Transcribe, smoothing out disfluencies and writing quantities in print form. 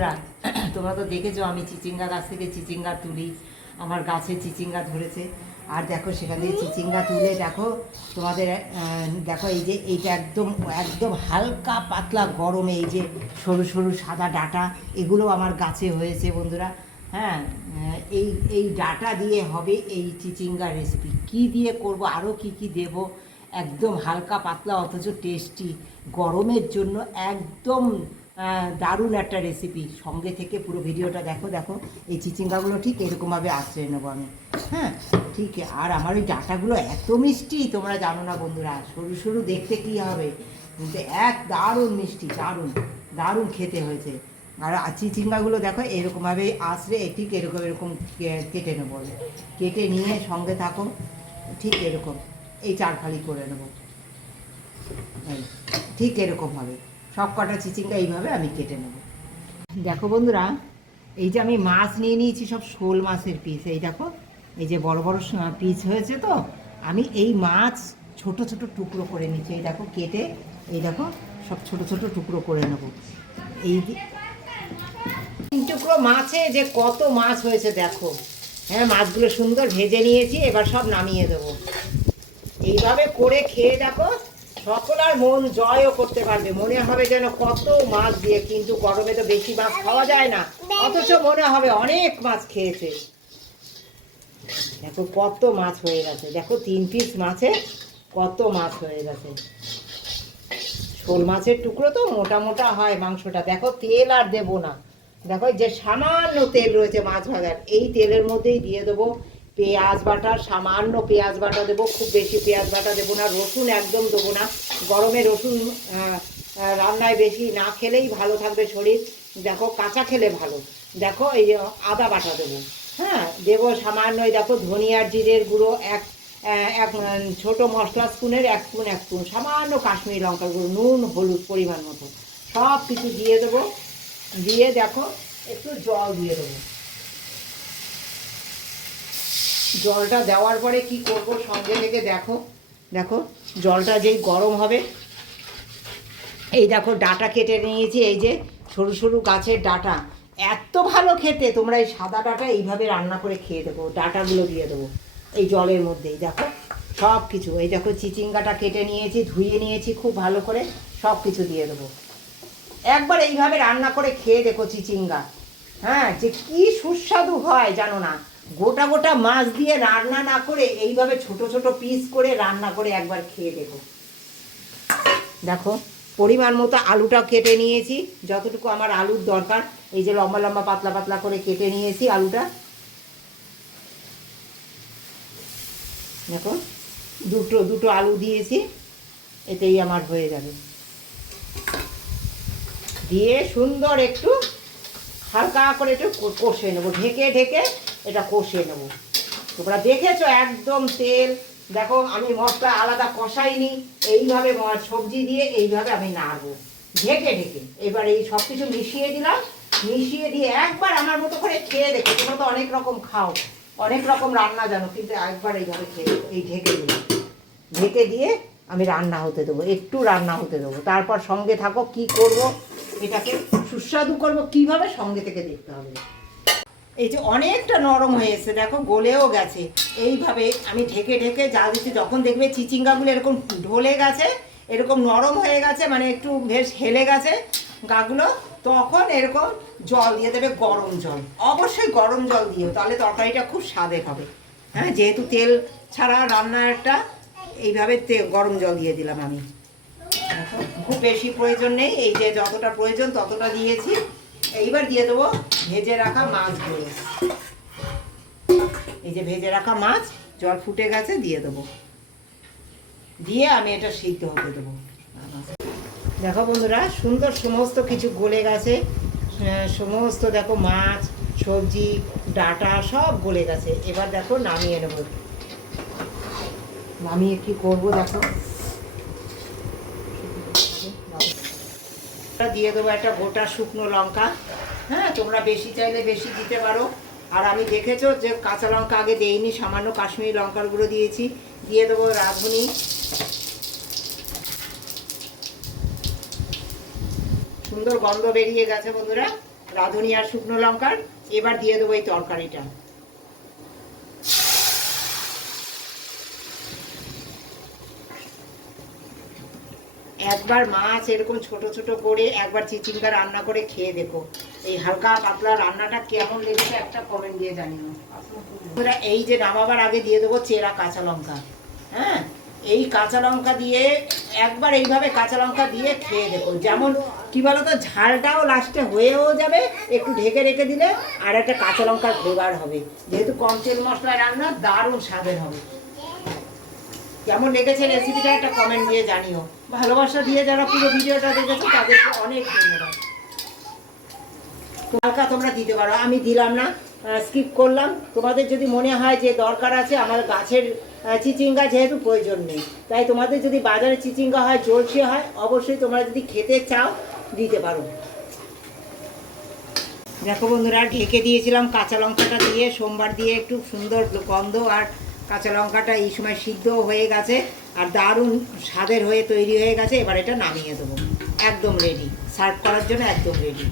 বন্ধুরা, তোমরা তো দেখেছো আমি চিচিঙ্গা গাছ থেকে চিচিঙ্গা তুলি। আমার গাছে চিচিঙ্গা ধরেছে। আর দেখো সেখান থেকে চিচিঙ্গা তুলে দেখো তোমাদের দেখো এই যে এইটা একদম একদম হালকা পাতলা গরমে এই যে সরু সরু সাদা ডাঁটা এগুলো আমার গাছে হয়েছে বন্ধুরা। হ্যাঁ, এই এই ডাঁটা দিয়ে হবে এই চিচিঙ্গা রেসিপি। কি দিয়ে করব, আরও কি কি দেব, একদম হালকা পাতলা অথচ টেস্টি, গরমের জন্য একদম দারুণ একটা রেসিপি। সঙ্গে থেকে পুরো ভিডিওটা দেখো। দেখো এই চিচিঙ্গাগুলো ঠিক এরকমভাবে আশ্রয় নেবো আমি। হ্যাঁ ঠিক। আর আমার ওই ডাঁটাগুলো এত মিষ্টি তোমরা জানো না বন্ধুরা। সরু সরু দেখতে কী হবে, কিন্তু এক দারুণ মিষ্টি, দারুণ দারুণ খেতে হয়েছে। আর চিচিঙ্গাগুলো দেখো এরকমভাবে আশ্রে ঠিক এরকম এরকম কেটে নেবো। কেটে নিয়ে সঙ্গে থাকো, ঠিক এরকম এই চারফালি করে নেবো। ঠিক এরকম হবে সব কটা চিচিঙ্গা, এইভাবে আমি কেটে নেব। দেখো বন্ধুরা, এই যে আমি মাছ নিয়ে নিয়েছি সব শোল মাছের পিস। এই দেখো এই যে বড় বড় পিস হয়েছে, তো আমি এই মাছ ছোট ছোট টুকরো করে নিচ্ছি। এই দেখো কেটে, এই দেখো সব ছোট ছোট টুকরো করে নেব। এই 3 টুকরো মাছে যে কত মাছ হয়েছে দেখো। হ্যাঁ, মাছগুলো সুন্দর ভেজে নিয়েছি, এবার সব নামিয়ে দেবো। এইভাবে করে খেয়ে দেখো, সকলার মন জয়ও করতে পারবে। মনে হবে যেন কত মাছ দিয়ে, কিন্তু গরমে তো বেশি মাছ খাওয়া যায় না, অথচ মনে হবে অনেক মাছ খেয়েছে। দেখো কত মাছ হয়ে গেছে, দেখো 3 পিস মাছে কত মাছ হয়ে গেছে। শোল মাছের টুকরো তো মোটা মোটা হয় মাংসটা। দেখো তেল আর দেবো না, দেখো যে সামান্য তেল রয়েছে মাছ ভাজার, এই তেলের মধ্যেই দিয়ে দেবো পেঁয়াজ বাটা। সামান্য পেঁয়াজ বাটা দেবো, খুব বেশি পেঁয়াজ বাটা দেবো না। রসুন একদম দেবো না, গরমে রসুন রান্নায় বেশি না খেলেই ভালো থাকবে শরীর। দেখো কাঁচা খেলে ভালো। দেখো এই যে আদা বাটা দেবো। হ্যাঁ দেবো সামান্য, দেখো ধনিয়ার জিরের গুঁড়ো এক ছোটো মশলা স্পুনের 1 স্পুন, সামান্য কাশ্মীরি লঙ্কার গুঁড়ো, নুন হলুদ পরিমাণ মতো সব কিছু দিয়ে দেবো। দিয়ে দেখো একটু জল দিয়ে দেবো। জলটা দেওয়ার পরে কি করব, সঙ্গে থেকে দেখো দেখো জলটা যেই গরম হবে, এই দেখো ডাঁটা কেটে নিয়েছি, এই যে সরু সরু গাছের ডাঁটা, এত ভালো খেতে। তোমরা এই সাদা ডাঁটা এইভাবে রান্না করে খেয়ে দেবো। ডাঁটাগুলো দিয়ে দেবো এই জলের মধ্যেই। দেখো সব কিছু, এই দেখো চিচিঙ্গাটা কেটে নিয়েছি, ধুয়ে নিয়েছি খুব ভালো করে, সব কিছু দিয়ে দেবো। একবার এইভাবে রান্না করে খেয়ে দেখো চিচিঙ্গা। হ্যাঁ, যে কি সুস্বাদু হয় জানো না। গোটা গোটা মাছ দিয়ে রান্না না করে এইভাবে ছোট ছোট পিস করে রান্না করে একবার খেয়ে দেখো। দেখো পরিমাণ মতো আলুটা কেটে নিয়েছি, যতটুকু আমার আলুর দরকার। এই যে লম্বা লম্বা পাতলা পাতলা করে কেটে নিয়েছি আলুটা। দেখো দুটো আলু দিয়েছি, এতেই আমার হয়ে যাবে। দিয়ে সুন্দর একটু হালকা করে একটু কষে নেবো, ঢেকে ঢেকে এটা কষে নেবো। তোমরা দেখেছো একদম তেল, দেখো আমি মশলা আলাদা কষাইনি, এইভাবে সবজি দিয়ে এইভাবে আমি নাড়বো ঢেকে ঢেকে। এবার এই সব কিছু মিশিয়ে দিলাম, মিশিয়ে দিয়ে একবার আমার মতো করে খেয়ে দেখো। তোমরা তো অনেক রকম খাও, অনেক রকম রান্না জানো, কিন্তু একবার এইভাবে খেয়ে এই ঢেকে দিলাম। ঢেকে দিয়ে আমি রান্না হতে দেবো, একটু রান্না হতে দেবো। তারপর সঙ্গে থাকো, কি করব এটাকে সুস্বাদু করব কীভাবে, সঙ্গে থেকে দেখতে হবে। এই যে অনেকটা নরম হয়ে এসেছে, দেখো গলেও গেছে। এইভাবে আমি ঢেকে ঢেকে জাল দিচ্ছি। যখন দেখবে চিচিঙ্গাগুলো এরকম ঢলে গেছে, এরকম নরম হয়ে গেছে, মানে একটু বেশ হেলে গেছে গাগুলো, তখন এরকম জল দিয়ে দেবে, গরম জল। অবশ্যই গরম জল দিও, তাহলে তরকারিটা খুব স্বাদে হবে। হ্যাঁ, যেহেতু তেল ছাড়া রান্নার একটা, এইভাবে গরম জল দিয়ে দিলাম আমি। খুব বেশি প্রয়োজন নেই, এই যে যতটা প্রয়োজন ততটা দিয়েছি। এইবার দিয়ে দেবো ভেজে রাখা মাছগুলো। এই যে ভেজে রাখা মাছ, জল ফুটে গেছে, দিয়ে দেবো। দিয়ে আমি এটা সিদ্ধ হতে দেবো। দেখো বন্ধুরা, সুন্দর সমস্ত কিছু গলে গেছে। সমস্ত দেখো মাছ, সবজি, ডাঁটা সব গলে গেছে। এবার দেখো নামিয়ে নেব। নামিয়ে কি করব দেখো, দিয়ে দেবো একটা গোটা শুকনো লঙ্কা। হ্যাঁ, তোমরা বেশি চাইলে বেশি দিতে পারো। আর আমি দেখেছো যে কাঁচা লঙ্কা আগে দেইনি, সামান্য কাশ্মীরি লঙ্কার গুঁড়ো দিয়েছি। দিয়ে দেবো রাঁধুনি, সুন্দর গন্ধ বেরিয়ে গেছে বন্ধুরা। রাঁধুনি আর শুকনো লঙ্কার। এবার দিয়ে দেবো এই তরকারিটা। একবার মাছ এরকম ছোট ছোট করে একবার চিচিঙ্গা রান্না করে খেয়ে দেখো, এই হালকা পাতলা রান্নাটা কেমন লেগেছে একটা কমেন্ট দিয়ে জানিও। এই যে নামাবার আগে দিয়ে দেবো চেরা কাঁচা লঙ্কা। হ্যাঁ, এই কাঁচা লঙ্কা দিয়ে একবার এইভাবে কাঁচা লঙ্কা দিয়ে খেয়ে দেখো, যেমন কি বলতো ঝালটাও লাস্টে হয়েও যাবে, একটু ঢেকে রেখে দিলে আর একটা কাঁচা লঙ্কার ফ্লেভার হবে, যেহেতু কম তেল মশলা রান্না দারুণ স্বাদের হবে। কেমন লেগেছে রেসিপিটা একটা কমেন্ট দিয়ে জানিও। ভালোবাসা দিয়ে যারা পুরো ভিডিওটা দেখেছো তাদেরকে অনেক ধন্যবাদ। হালকা তোমরা দিতে পারো, আমি দিলাম না, স্কিপ করলাম। তোমাদের যদি মনে হয় যে দরকার আছে, আমার গাছের চিচিঙ্গা যেহেতু প্রয়োজন নেই, তাই তোমাদের যদি বাজারে চিচিঙ্গা হয় জলসে হয়, অবশ্যই তোমরা যদি খেতে চাও দিতে পারো। দেখো বন্ধুরা, ঢেকে দিয়েছিলাম কাঁচা লঙ্কাটা দিয়ে, সোমবার দিয়ে একটু সুন্দর গন্ধ, আর কাঁচা লঙ্কাটা এই সময় সিদ্ধও হয়ে গেছে আর দারুণ স্বাদের হয়ে তৈরি হয়ে গেছে। এবার এটা নামিয়ে দেবো, একদম রেডি, সার্ভ করার জন্য একদম রেডি।